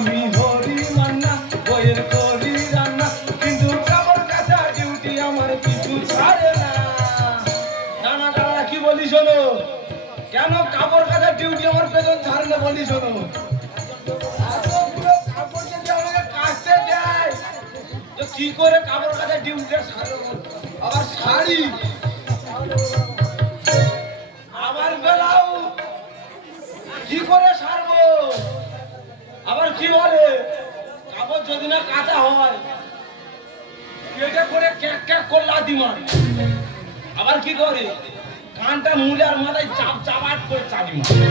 আমি হরি মান্না বইয়ের করি রান্না কিন্তু কাপড় কাচা ডিউটি আমার কিছু ছাড়ে না। না দাদা কি বলি শোনো, কেন কাপড় কাচা ডিউটি আমার পেছন ছাড়ে না বলি শোনো। কাপড় যদি আমাকে কাচতে দেয় তো কি করে কাপড় কাচা ডিউটি ছাড়বো? আবার শাড়ি আবার বেলাও কি করে সারবো? আবার কি বলে কাপড় যদি না কাঁচা হয় পেটে করে ক্যাক ক্যাক করে লাথি মারে। আবার কি করে কানটা মুলে আর মাথায় চাপ চাপাট করে চাবি মারে।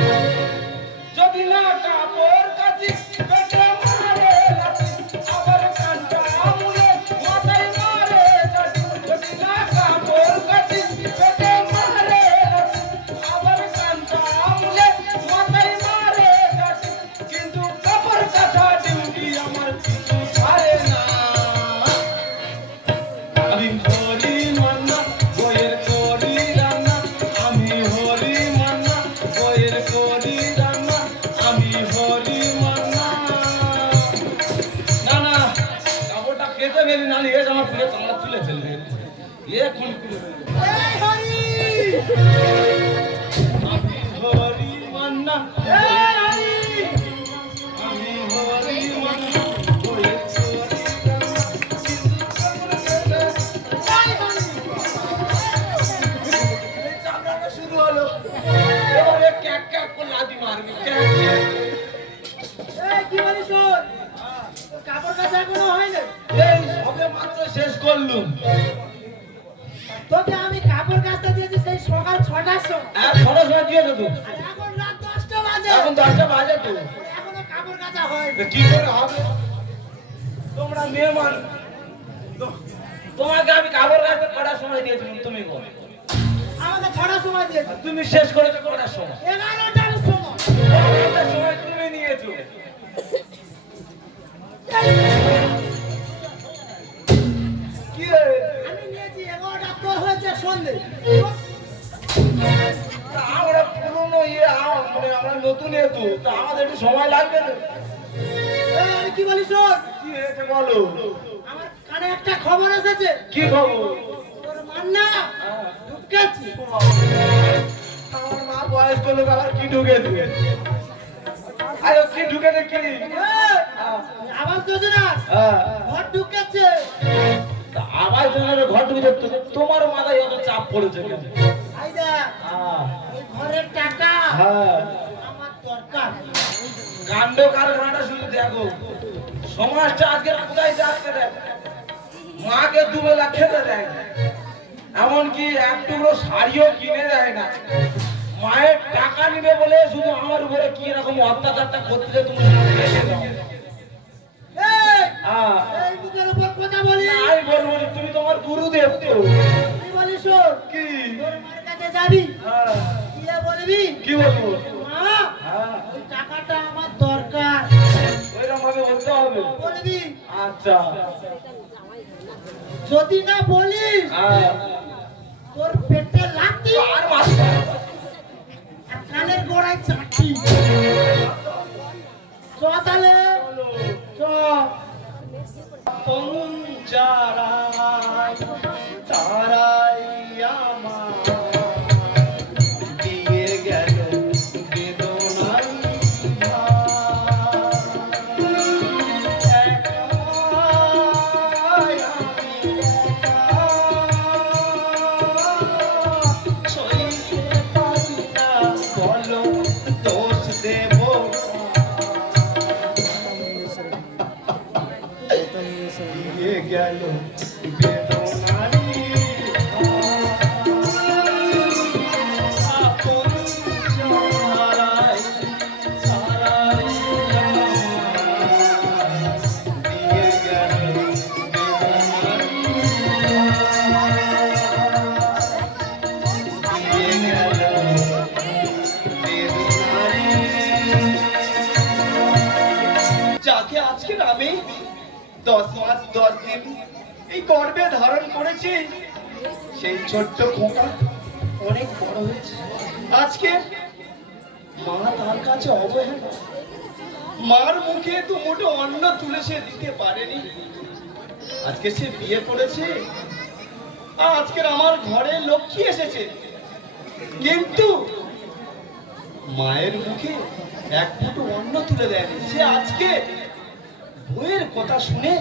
যদি না কাপড় কাচি পেটে মারে লাথি, আবার কানটা মুলে মাথায় মারে চাবি। যদি না কাপড় কাচি পেটে মারে লাথি, আবার কানটা মুলে মাথায় মারে চাবি। কিন্তু কাপড় কাচা ডিউটি আমার কিছু ছাড়ে না। আমি হরি মান্না বইয়ের করি রান্না, আমি হরি মান্না বইয়ের করি রান্না, আমি হরি মান্না। না কাপড়টা কেটে ফেলি, নালি এসে আমার পুরে কামড়া তুলে ফেলবে। এখন আমি হরি মান্না আমি হরি মান্না বইয়ের করি রান্না। শুরু হলো এবারে ক্যাক ক্যাক করে লাথি মারবে। কি বলিস শোন, কাপড় কাচা এখনো হয়নি। এই সবে মাত্র শেষ করলুম। তোকে আমি কাপড় কাচতে দিয়েছি সেই সকাল 6টার সময়। ছটার সময় দিয়েছো তো, আর এখন রাত 10টা বাজে। এখন 10টা বাজে তো। এখনো কাপড় কাচা হয়নি। কি করে হবে? তোমরা মেহমান, তোমাকে আমি কাপড় কাচতে কটার সময় দিয়েছিলাম তুমি বলো? আমাকে 6টার সময় দিয়েছে। তুমি শেষ করেছো কটার সময়? 11টার সময়। 11টার সময় তুমি নিয়েছো। কি রে? আমি নিয়েছি 11টা, তোর হয়েছে সন্ধ্যে। তা আমরা পুরনো মানে আমরা নতুন এতো, তা আমাদের একটু সময় লাগবে না? আমি কি বলি শোন, কি হয়েছে বলো? আমার কানে একটা খবর এসেছে। কি খবর? তোর মান্না ঢুকেছি। আমার মা বয়স্ক লোক আবার কি ঢুকেছে? আরে কি ঢুকেছে কি? আবাস যোজনা ঘর ঢুকেছে। আবার ঘর ঢুকেছে, তোমার মাথায় অত চাপ পড়েছে কেন? এই দেখ, এই ঘরের টাকা আমার দরকার। কাণ্ড কারখানাটা শুধু দেখো, সমাজটা আজকে কোথায় যাচ্ছে দেখ। মাকে দুবেলা খেতে দেয় না, এমনকি এক টুকরো শাড়িও কিনে দেয় না। মায়ের টাকা নিবে বলে শুধু আমার উপরে কি রকম অত্যাচারটা করতে তুমি দেখে দাও। এই বুকের উপর কথা বলি। আমি বলবো না, তুমি তোমার গুরুদেব তো। তুই বলিস শোন, কি তোর মার কাছে যাবি, গিয়ে বলবি কি বলবো? মা ওই টাকাটা আমার দরকার। ওইরকম ভাবে বলতে হবে। বলবি। আচ্ছা যদি না বলিস তোর পেটে লাথি আর মারবে। আর কানের গোড়ায় চাটি। চ তাহলে চ। পঞ্চারায় তারাই আমার দিয়ে গেল বেদনার বলো দোষ দেব দিয়ে গেল বেদনারি আপন চারাই চারাই দিয়ে গেল বেদনারি দিয়ে গেল বেদনারি। যাকে আজকে আমি 10 মাস 10 দিন এই গর্ভে ধারণ করেছি, সেই ছোট্ট খোকা অনেক বড় হয়েছে। আজকে মা তার কাছে অবহেলা, মার মুখে তো মোটে অন্ন তুলে সে দিতে পারেনি। আজকে সে বিয়ে করেছে, আজকের আমার ঘরে লক্ষ্মী এসেছে, কিন্তু মায়ের মুখে এক ফুটো অন্ন তুলে দেয়নি। সে আজকে বইয়ের কথা শুনে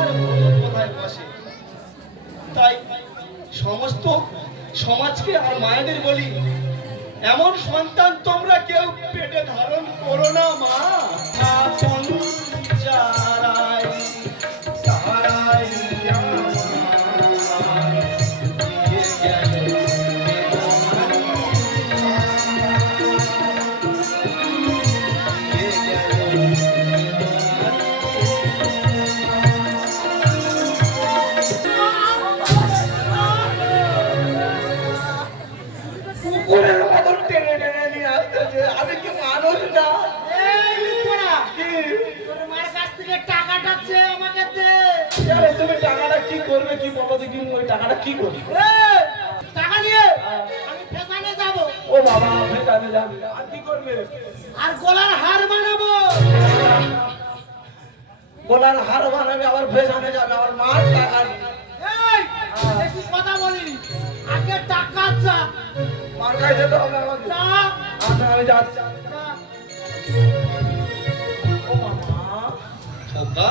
আর বইয়ের কথায় বসে। তাই সমস্ত সমাজকে আর মায়েদের বলি, এমন সন্তান তোমরা কেউ পেটে ধারণ করো না মা। আপন যারাই তারাই আমার দিয়ে গেলে কুকুরের মতন টেনে টেনে নিয়ে আসতেছে। আমি কি মানুষ না? তোর মার কাছ থেকে টাকাটা চেয়ে আমাকে দে। আরে তুমি টাকাটা কি করবে, কি বলো দেখি? ওই টাকাটা কি করবে? টাকা নিয়ে আমি ফ্যাশনে যাব। ও বাবা, ফেটানে যাবে আর কি করবে? আর গলার হার বানাবো। গলার হার বানাবে, আবার ফেটানে যাবে, আবার মার টাকা নেই। এই বেশি কথা বলিনি, আগে টাকা চা। মার কাছে যেতে হবে আমাকে। চা আচ্ছা, আমি যাচ্ছি। চা। ও মামা, খোকা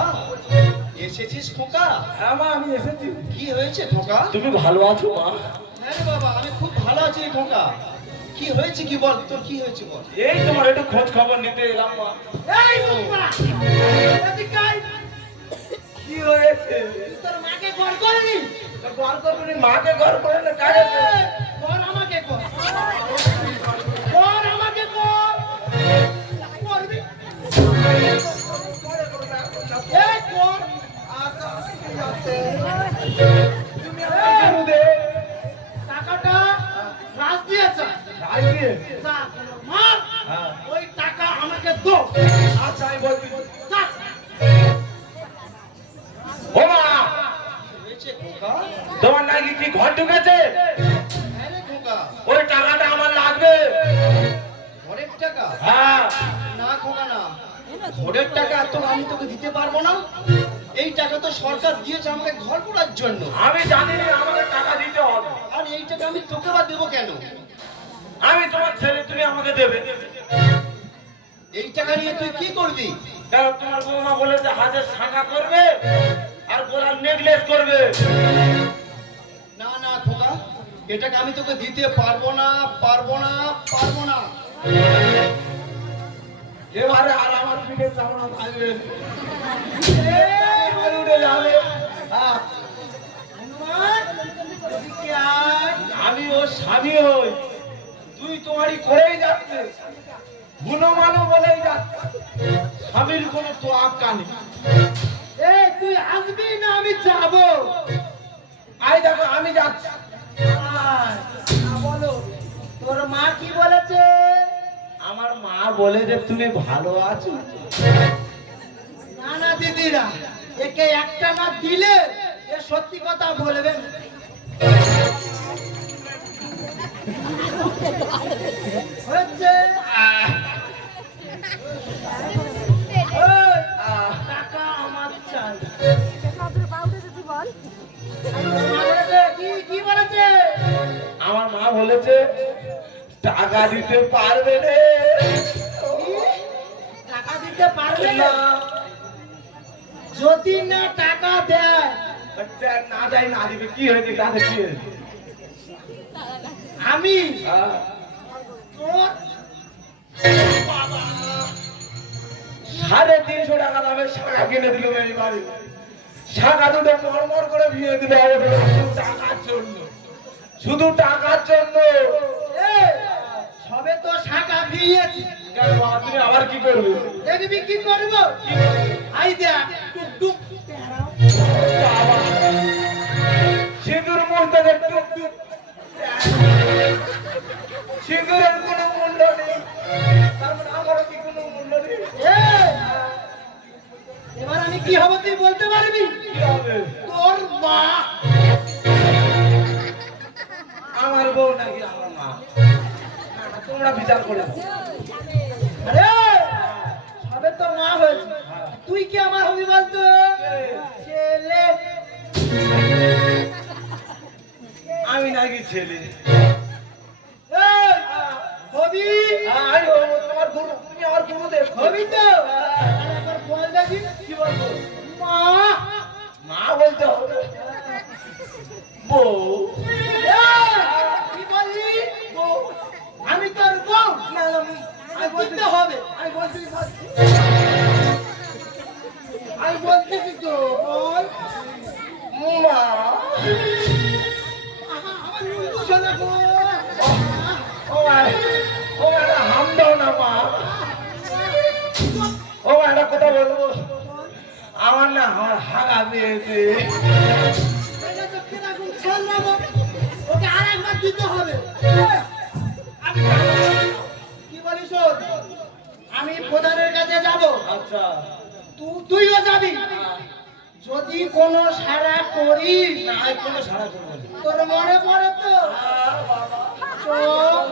এসেছিস? খোকা, হ্যাঁ মা আমি এসেছি। কি হয়েছে খোকা? তুমি ভালো আছো মা? হ্যাঁ রে বাবা, আমি খুব ভালো আছি রে খোকা। কি হয়েছে কি বল, তোর কি হয়েছে বল। এই তোমার একটু খোঁজ খবর নিতে এলাম মা। এই মুখা, এদিকে আয়। কি হয়েছে? তোর মাকে ঘর করবি? ঘর করবি? মাকে ঘর করে না, কাকে? ঘর আমাকে কর। ঘর আমাকে কর। করবি? এই কর। টাকাটা রাজ দিয়েছে। যা, মা, ওই টাকা আমাকে দো। আচ্ছা আমি বলছি। যা। ও মা, তোমার নাকি কি ঘর ঢুকেছে? হ্যাঁ রে খোকা। ওই টাকাটা আমার লাগবে। ঘরের টাকা? হ্যাঁ। না খোকা না, ঘরের টাকা তো আমি তোকে দিতে পারবো না। এই টাকা তো সরকার দিয়েছে আমাকে ঘর করার জন্য। আমি জানি না আমাকে টাকা দিতে হবে। আর এই টাকা আমি তোকে বা দেবো কেন? আমি তোমার ছেলে, তুমি আমাকে দেবে। এই টাকা নিয়ে তুই কি করবি? কারণ তোমার বৌমা বলেছে হাতের শাঁখা করবে আর গলার নেকলেস করবে। না না খোকা, এটাকে আমি তোকে দিতে পারবো না, পারবো না, পারবো না। এবারে আর আমার পিঠে চামড়া থাকবে, উঠে যাবে। হ্যাঁ, এদিকে আয়। আমি ওর স্বামী হই, তুই তোমারই করেই যাচ্ছে, গুণমানও বলেই যাচ্ছে। স্বামীর কোনো তো আক্কা নেই। এই তুই আসবি না আমি যাবো? আই দেখো আমি যাচ্ছি। আয়, না বলো, তোর মা কি বলেছে? আমার মা বলে যে তুমি ভালো আছো। না না দিদিরা, একে একটা না দিলে এ সত্যি কথা বলবে না। হচ্ছে ওই, টাকা আমার চাই। মা বলেছে, কি বলেছে? আমার মা বলেছে টাকা দিতে পারবে রে। টাকা দিতে পারবে না? যদি না টাকা দেয়, না যাই না দিবে, কি হয়েছে কাছে কি হয়েছে? আমি হ্যাঁ। তোর 350 টাকা দামের শাঁখা কিনে দিল এই বাড়ি। শাঁখা দুটো মরমর করে ভিড়ে দিল শুধু টাকার জন্য, শুধু টাকার জন্য। এই, সবে তো শাখা ভিড়িয়েছি, কেন বাবা, তুমি আবার কি করবে? দেখবি কি করবো? আই দেখ, টুক টুক তেরাও। সিঁদুর মুড়তে টুক টুক, সিঁদুরের কোনো মূল্য নেই, তার মানে আমারও কি কোনো মূল্য নেই? এই, এবার আমি কি হবো তুই বলতে পারবি? কি হবে? তোর মা। আমার বউ নাকি আমার মা? তোমরা বিচার করে দাও। আরে সবে তো মা হয়েছে, তুই কি আমার হবি বলতো? ছেলে। আমি নাকি ছেলে? এই, হবি? আই হবো তোমার গুরু, তুমি আমার গুরুদেব। হবি তো? আরে একবার বল দেখি। কি বলবো? মা। মা বলতে হবে। বউ। এই, কি বললি? বউ। আমি তোর বউ। না, না, আমি বলতে হবে। আমি বলতেছি তো, বল। মা। আমার নুনটু শোনা গো। ও মা, ও মা, একটা হাম দাও না মা। ও মা, একটা কথা বলবো। আমার না আমার হাগা পেয়েছে। এটা তো কিরকম ছেলে গো। ওকে আরেকবার দিতে হবে। কি বলিস শোন, আমি প্রধানের কাছে যাব, আচ্ছা। তুইও যাবি। যদি কোনো সাড়া করিস, না, আর কোনো সাড়া করবো না। তোর মনে পড়ে তো? চল।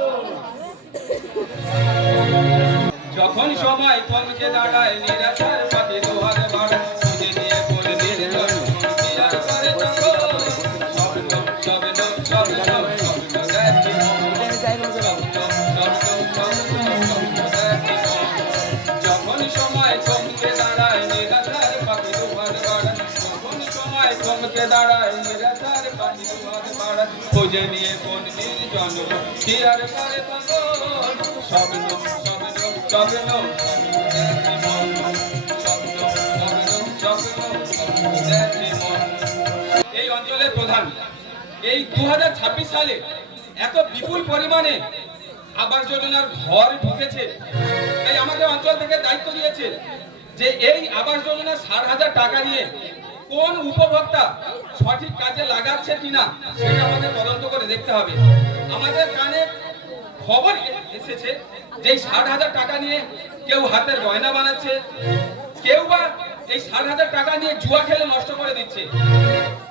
যখন সময় থমকে দাঁড়ায় নিরাশার পাখি দোহার বাড়ায় খুঁজে নিয়ে বলে নির্জন বিয়ার করে তখন স্বপ্ন স্বপ্ন স্বপ্ন স্বপ্ন দেখি যখন সময় থমকে দাঁড়ায় নিরাশার পাখি দোহার বাড়ায় যখন সময় থমকে দাঁড়ায় নিরাশার পাখি দোহার বাড়ায় খুঁজে নিয়ে কোন নির্জন বিয়ার করে তখন স্বপ্ন স্বপ্ন স্বপ্ন এই অঞ্চলের প্রধান এই 2026 সালে এত বিপুল পরিমাণে আবাস যোজনার ঘর ঢুকেছে, তাই আমাকে অঞ্চল থেকে দায়িত্ব দিয়েছে যে এই আবাস যোজনা 60,000 টাকা নিয়ে কোন উপভোক্তা সঠিক কাজে লাগাচ্ছে কিনা সেটা আমাদের তদন্ত করে দেখতে হবে। আমাদের কানে খবর এসেছে যে 60,000 টাকা নিয়ে কেউ হাতের গয়না বানাচ্ছে, কেউ বা এই 60,000 টাকা নিয়ে জুয়া খেলে নষ্ট করে দিচ্ছে।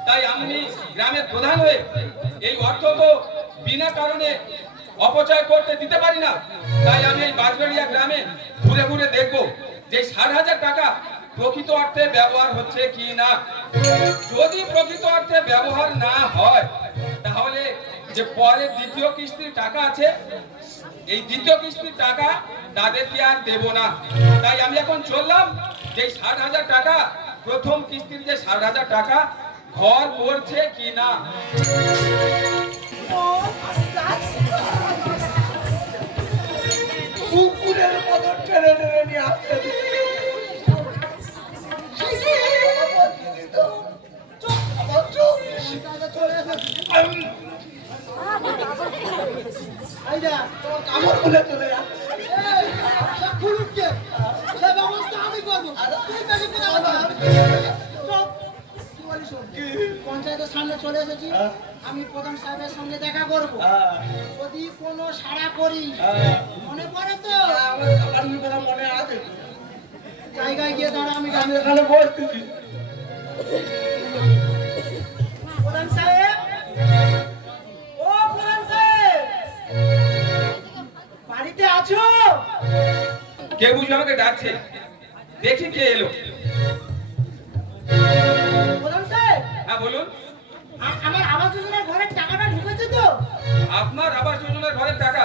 তাই আমি গ্রামের প্রধান হয়ে এই অর্থ তো বিনা কারণে অপচয় করতে দিতে পারি না। তাই আমি এই বাজবেড়িয়া গ্রামে ঘুরে ঘুরে দেখব যে 60,000 টাকা প্রকৃত অর্থে ব্যবহার হচ্ছে কি না। যদি প্রকৃত অর্থে ব্যবহার না হয় তাহলে যে পরে দ্বিতীয় কিস্তির টাকা আছে এই দ্বিতীয় কিস্তির টাকা তাদেরকে আর দেব না। তাই আমি এখন চললাম যে 60,000 টাকা প্রথম কিস্তির যে 60,000 টাকা ঘর করছে কি না। কুকুরের মতো টেনে টেনে নিয়ে আসতে চলে এসেছি। এই যা, আমার বলে চলে যা। এই, সব খুলুচ্ছে। সে ব্যবস্থা আমি করবো। তুই বেশি কথা বলবি না। চুপ। কি বলিস শোন, পঞ্চায়েতের সামনে চলে এসেছি, আমি প্রধান সাহেবের সঙ্গে দেখা করবো। যদি কোনো সাড়া করি, মনে পড়ে তো? আমার কামারির কথা মনে আছে। জায়গায় গিয়ে দাঁড়া, আমি আমি এখানে বসতেছি। প্রধান সাহেব, ও প্রধান সাহেব, বাড়িতে আছো? কে বুঝলো আমাকে ডাকছে? দেখি কে এলো। প্রধান সাহেব, হ্যাঁ বলুন। আমার আবাস যোজনার ঘরের টাকাটা ঢুকেছে তো? আপনার আবাস যোজনার ঘরের টাকা?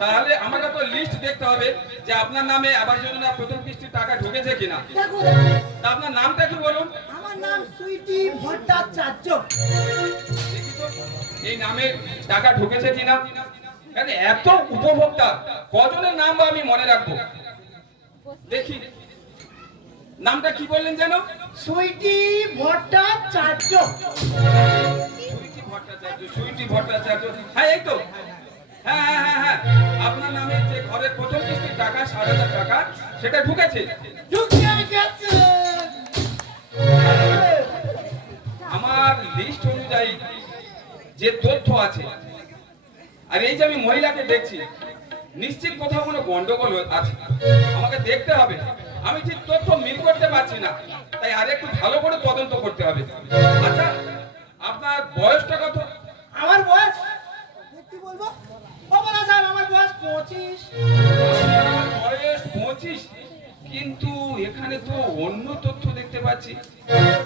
তাহলে আমাকে তো লিস্ট দেখতে হবে যে আপনার নামে আবাস যোজনার প্রথম কিস্তির টাকা ঢুকেছে কিনা। দেখো, তা আপনার নামটা কি বলুন? আমার নাম সুইটি ভট্টাচার্য। দেখি তো এই নামে টাকা ঢুকেছে কিনা। আরে এত উপভোক্তা কজনের নাম বা আমি মনে রাখবো। দেখি নামটা কি বললেন যেন? সুইটি ভট্টাচার্য। সুইটি ভট্টাচার্য, সুইটি ভট্টাচার্য। হ্যাঁ এই তো, হ্যাঁ হ্যাঁ হ্যাঁ হ্যাঁ আপনার নামে যে ঘরের প্রথম কিস্তির টাকা 60,000 টাকা সেটা ঢুকেছে। ঢুকে গেছে। আমার লিস্ট অনুযায়ী যে তথ্য আছে, আর এই যে আমি মহিলাকে দেখছি, নিশ্চিত কোথাও কোনো গন্ডগোল আছে। আমাকে দেখতে হবে, আমি ঠিক তথ্য মিল করতে পারছি না, তাই আর একটু ভালো করে তদন্ত করতে হবে। আচ্ছা আপনার বয়সটা কত? আমার বয়স কি বলবো? ও বলা সাহেব, আমার বয়স 25। বয়স কিন্তু এখানে তো অন্য তথ্য দেখতে পাচ্ছি,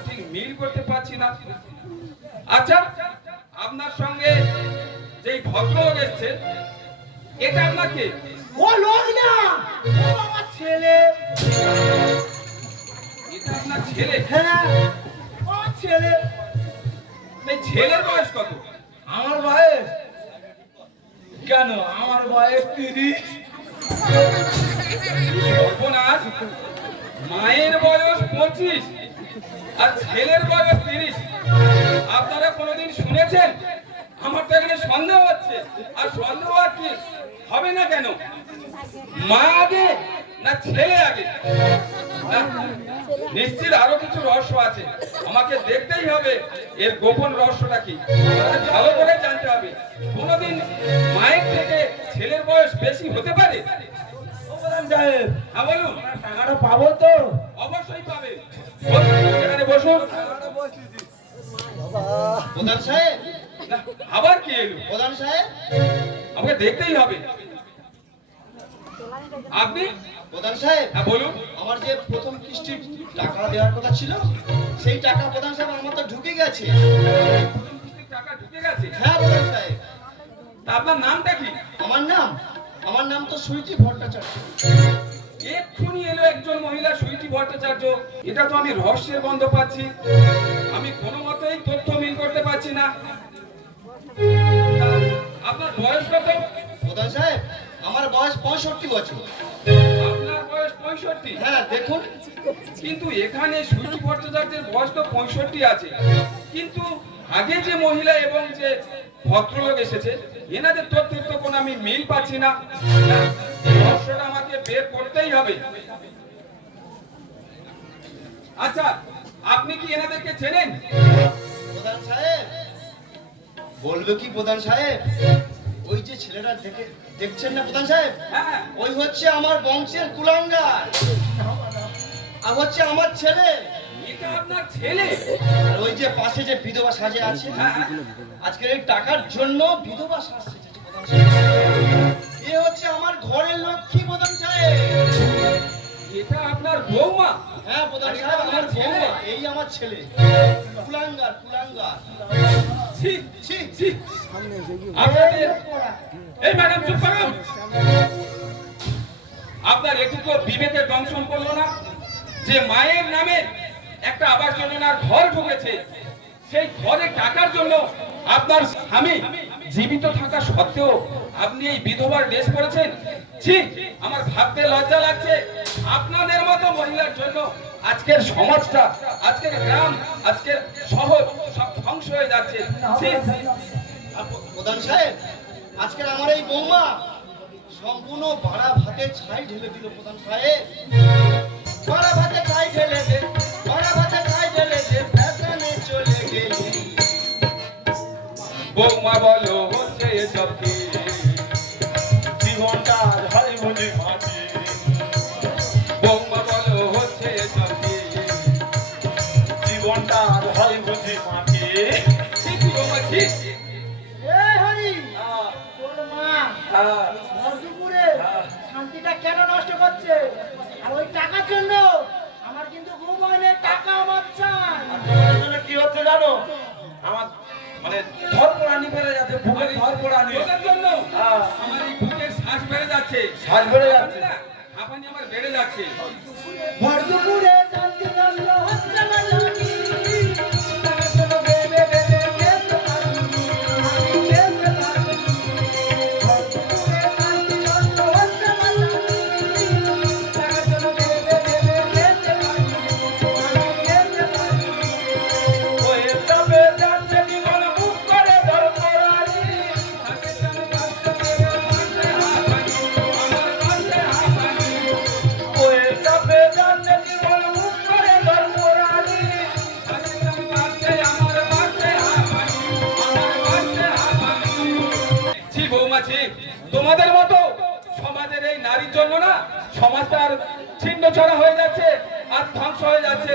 ঠিক মিল করতে পারছি না। আচ্ছা, আপনার সঙ্গে যেই ভদ্রলোক এসছে, এটা আপনাকে? ও লোক না, ও আমার ছেলে। এটা আপনার ছেলে? হ্যাঁ, ও ছেলে। এই ছেলের বয়স কত? আমার বয়স কেন? আমার বয়স 30। সর্বনাশ, মায়ের বয়স 25 আর ছেলের বয়স 30। আপনারা কোনোদিন শুনেছেন? আমার তো এখানে সন্দেহ হচ্ছে। আর সন্দেহ আর কি হবে না কেন? মা আগে না ছেলে আগে? না, নিশ্চিত আরো কিছু রহস্য আছে, আমাকে দেখতেই হবে এর গোপন রহস্যটা কি, ভালো করে জানতে হবে। কোনোদিন মায়ের থেকে ছেলের বয়স বেশি হতে পারে? ও প্রধান সাহেব, হ্যাঁ বলুন। টাকাটা পাবো তো? অবশ্যই পাবে। বসুন, এখানে বসুন। প্রধান সাহেব, না, আবার কি এলো? প্রধান সাহেব, আমাকে দেখতেই হবে। আপনি? প্রধান সাহেব, হ্যাঁ বলুন। আমার যে প্রথম কিস্তির টাকা দেওয়ার কথা ছিল, সেই টাকা প্রধান সাহেব আমার তো ঢুকে গেছে। টাকা ঢুকে গেছে? হ্যাঁ প্রধান সাহেব। তা আপনার নামটা কি? আমার নাম তো সুইটি ভট্টাচার্য। এক্ষুনি এলো একজন মহিলা, সুইটি ভট্টাচার্য। এটা তো আমি রহস্যের গন্ধ পাচ্ছি, আমি কোনো মতেই তথ্য মিল করতে পারছি না। তা আপনার বয়স কত? প্রধান সাহেব, আমার বয়স 65 বছর। আপনার বয়স 65? হ্যাঁ দেখুন। কিন্তু এখানে সুইটি ভট্টাচার্যের বয়স তো 65 আছে, কিন্তু আগে যে মহিলা এবং যে ভদ্রলোক এসেছে, এনাদের তথ্যের তো কোনো আমি মিল পাচ্ছি না। না, এই রহস্যটা আমাকে বের করতেই হবে। আচ্ছা, আপনি কি এনাদেরকে চেনেন? প্রধান সাহেব, বলবো কি প্রধান সাহেব, ওই যে ছেলেটা দেখছেন না প্রধান সাহেব, হ্যাঁ, ওই হচ্ছে আমার বংশের কুলাঙ্গার, আর হচ্ছে আমার ছেলে। এটা আপনার ছেলে? আর ওই যে পাশে যে বিধবা সাজে আছে, হ্যাঁ, আজকের এই টাকার জন্য বিধবা সাজ সেজেছে প্রধান সাহেব। এ হচ্ছে আমার ঘরের লক্ষ্মী প্রধান সাহেব। এটা আপনার বৌমা? হ্যাঁ প্রধান সাহেব, আমার বৌমা, এই আমার ছেলে। কুলাঙ্গার। ছি, ছি, ছি। আপনাদের এই ম্যাডাম চুপ করুন। আপনার একটু বিবেকের দংশন করলো না যে মায়ের নামে একটা আবাস যোজনার ঘর ঢুকেছে, সেই ঘরে টাকার জন্য আপনার স্বামী জীবিত থাকা সত্ত্বেও আপনি এই বিধবার বেশ করেছেন? ছি, আমার ভাবতে লজ্জা লাগছে। আপনাদের মতো মহিলার জন্য আজকের সমাজটা, আজকের গ্রাম, আজকের শহর সব ধ্বংস হয়ে যাচ্ছে। ছি। আর প্রধান সাহেব, আজকের আমার এই বৌমা সম্পূর্ণ বাড়া ভাতে ছাই ঢেলে দিল প্রধান সাহেব। বাড়া ভাতে ছাই ঢেলে দে, ফ্যাশনে চলে গেলি। বৌমা বলো হচ্ছে এসব কি? জীবনটা হয় বুঝি মাটি। বৌমা বলো হচ্ছে এসব কি? জীবনটা হয় বুঝি মাটি। ছি, ছি, বৌমা, ছি। এই হরি, তোর মা ভর দুপুরে শান্তিটা কেন নষ্ট করছে? আর ওই টাকার জন্য আমার কিন্তু ঘুম হয় না, টাকা আমার চাই। আসলে কি হচ্ছে জানো? আমার মানে ধরপড়ানি বেড়ে যাচ্ছে, বুকে ধরপড়ানি। ওদের জন্য হ্যাঁ। আমার এই বুকের শ্বাস বেড়ে যাচ্ছে, শ্বাস বেড়ে যাচ্ছে। হাঁপানি আমার বেড়ে যাচ্ছে। ভর দুপুরে শান্তি নষ্ট হচ্ছে আমার রানী। টাকার জন্য ভেবে ভেবে খেতে পারিনি, আমি খেতে পারিনি। ভর দুপুরে শান্তি নষ্ট হচ্ছে আমার রানী। টাকার জন্য ভেবে ভেবে খেতে পারিনি, আমি খেতে পারিনি। ওই তবে যাচ্ছে জীবন মুখ করে ধরপড়ানি। হাতের সামনে কষ্ট করে মারতে হাঁপানি, আমার মারতে হাঁপানি। ওই তবে যাচ্ছে জীবন মুখ করে ধরপড়ানি। হাতের সামনে মারতে, আমার মারতে হাঁপানি, আমার মারতে হাঁপানি। ছি বৌমা, ছি। তোমাদের মতো সমাজের এই নারীর জন্য না সমাজটা আর ছিন্ন ছড়া হয়ে যাচ্ছে, আর ধ্বংস হয়ে যাচ্ছে।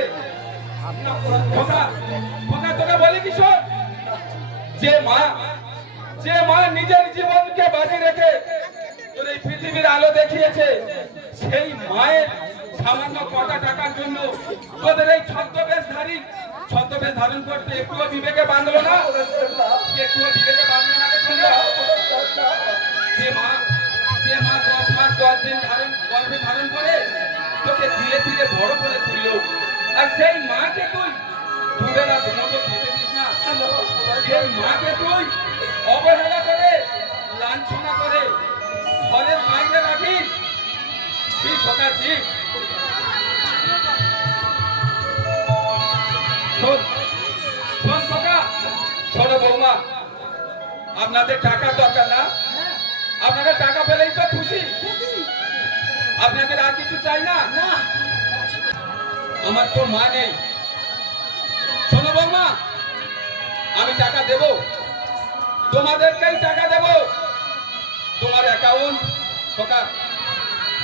খোকা, খোকা, তোকে বলি কি শোন, যে মা নিজের জীবনকে বাজি রেখে তোর এই পৃথিবীর আলো দেখিয়েছে, সেই মায়ের সামান্য কটা টাকার জন্য তোদের এই ছদ্মবেশ ধারণ করতে একটুও বিবেকে বাঁধলো না? একটুও বিবেকে বাঁধলো না রে খোকা? যে মা 10 মাস 10 দিন গর্ভে ধারণ করে তোকে ধীরে ধীরে বড় করে তুললো, আর সেই মাকে তুই দুবেলা দুমতো খেতে দিস না? সেই মাকে তুই অবহেলা করে লাঞ্ছনা করে ঘরের বাইরে রাখিস? ঠিক খোকা, ঠিক। শোন খোকা, ছোট বৌমা, আপনাদের টাকার দরকার না? আপনারা টাকা পেলেই তো খুশি? আপনাদের আর কিছু চাই না? আমার তো মা নেই। শোনো বৌমা, আমি টাকা দেব, তোমাদেরকেই টাকা দেব। তোমার অ্যাকাউন্ট খোকা,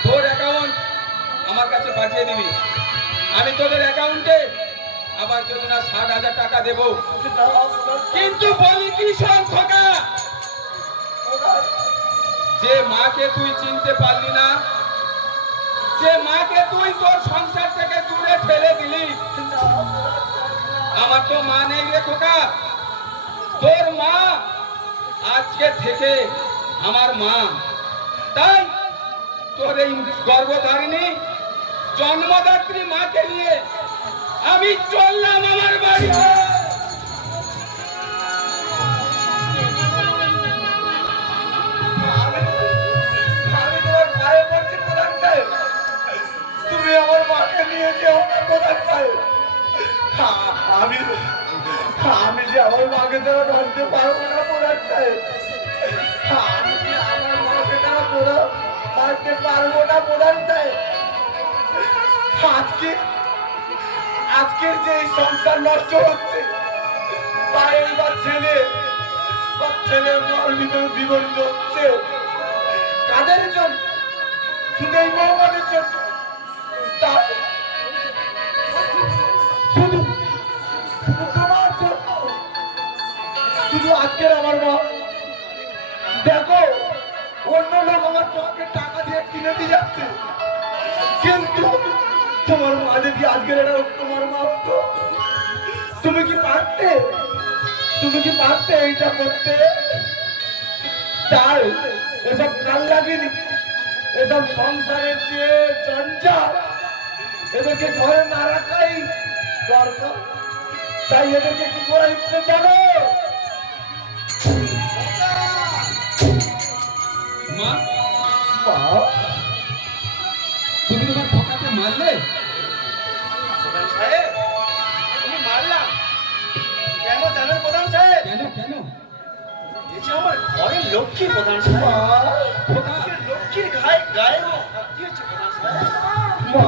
তোর অ্যাকাউন্ট আমার কাছে পাঠিয়ে দিবি। আমি তোদের অ্যাকাউন্টে আবার যোজনা 60,000 টাকা দেব। কিন্তু বলি কি শোন খোকা, যে মাকে তুই চিনতে পারলি না, যে মাকে তুই তোর সংসার থেকে দূরে ঠেলে দিলি, আমার তো মা নেই রে খোকা। তোর মা আজকে থেকে আমার মা। তাই তোর এই গর্ভধারিণী জন্মদাত্রী মাকে নিয়ে আমি চললাম আমার বাড়ি। আমি তোমার পায়ে পড়ছি প্রধান সাহেব, তুমি আমার মাকে নিয়ে যেও না প্রধান সাহেব। আমি যে আমার মাকে ছাড়া বাঁচতে পারবো না প্রধান সাহেব। আমি যে আমার মাকে ছাড়া বাঁচতে পারবো না প্রধান সাহেব। আজকের যে এই সংসার নষ্ট হচ্ছে, পায়ের বা ছেলের মার ভিতরে বিবর্তিত হচ্ছে, কাদের জন্য? শুধু এই মহামারীর জন্য। শুধু তোমার জন্য। শুধু আজকের আমার মা, দেখো অন্য লোক আমার মাকে টাকা দিয়ে কিনে দিয়ে যাচ্ছে, কিন্তু তোমার মা যদি আজকের এটা তোমার মা হতো, তুমি কি পারতে এইটা করতে? তাই এসব কাল লাগিনি, এসব সংসারের যে জঞ্জাল, এদেরকে ঘরে না রাখাই দরকার। তাই এদেরকে কি করে ইচ্ছে জানো? মা, তুমি তোমার খোকাকে মারলে? প্রধান সাহেব, আমি মারলাম কেন জানেন প্রধান সাহেব? কেন কেন? এই যে আমার ঘরের লক্ষ্মী প্রধান সাহেব, আজকে লক্ষ্মীর গায়ে হাত দিয়েছে প্রধান সাহেব। মা,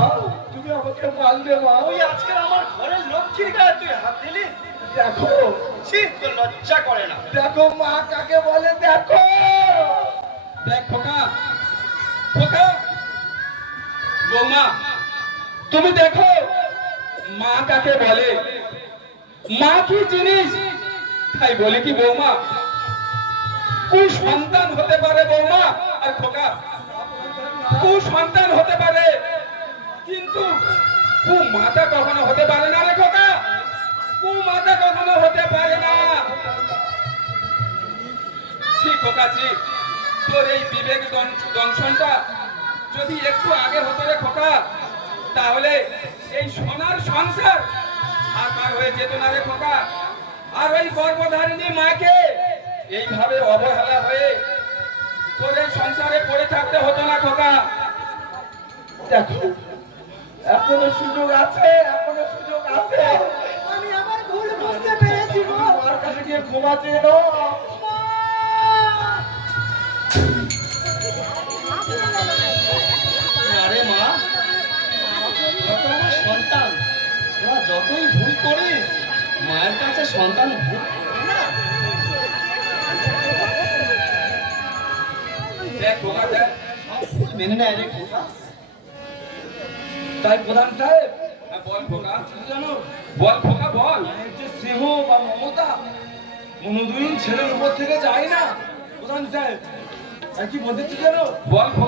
তুমি আমাকে মারলে মা। ওই আজকের আমার ঘরের লক্ষ্মীর গায়ে তুই হাত দিলি? দেখো, ছি, তোর লজ্জা করে না? দেখো মা কাকে বলে, দেখো। দেখ খোকা, বৌমা, তুমি দেখো মা কাকে বলে, মা কি জিনিস। তাই বলে কি বৌমা কুসন্তান হতে পারে? বৌমা আর খোকা, কুসন্তান হতে পারে, কিন্তু কুমাতা কখনো হতে পারে না রে খোকা। কুমাতা কখনো হতে পারে না। ঠিক খোকা, ঠিক। তোর এই বিবেক দংশনটা যদি একটু আগে হতো রে খোকা, তাহলে এই সোনার সংসার সাকার হয়ে যেত না রে খোকা। আর ওই গর্ভধারিণী মাকে এইভাবে অবহেলা হয়ে তোর এই সংসারে পড়ে থাকতে হতো না খোকা। দেখো, এখনো সুযোগ আছে, এখনো সুযোগ আছে। আমি আমার ভুল বুঝতে পেরেছি গো। মার কাছে গিয়ে ক্ষমা চেয়ে নাও। আরে মা, তোরা তো আমার সন্তান, তোরা যতই ভুল করিস মায়ের কাছে সন্তান ভুল করে না। দেখ খোকা, দেখ। সব ভুল মেনে নেয় রে খোকা। তাই প্রধান সাহেব, হ্যাঁ, বল খোকা। কি জানো, বল খোকা, বল। মায়ের যে স্নেহ বা মমতা কোনোদিন ছেলের উপর থেকে যায় না প্রধান সাহেব। আর কি বলতে জানো, বল খোকা।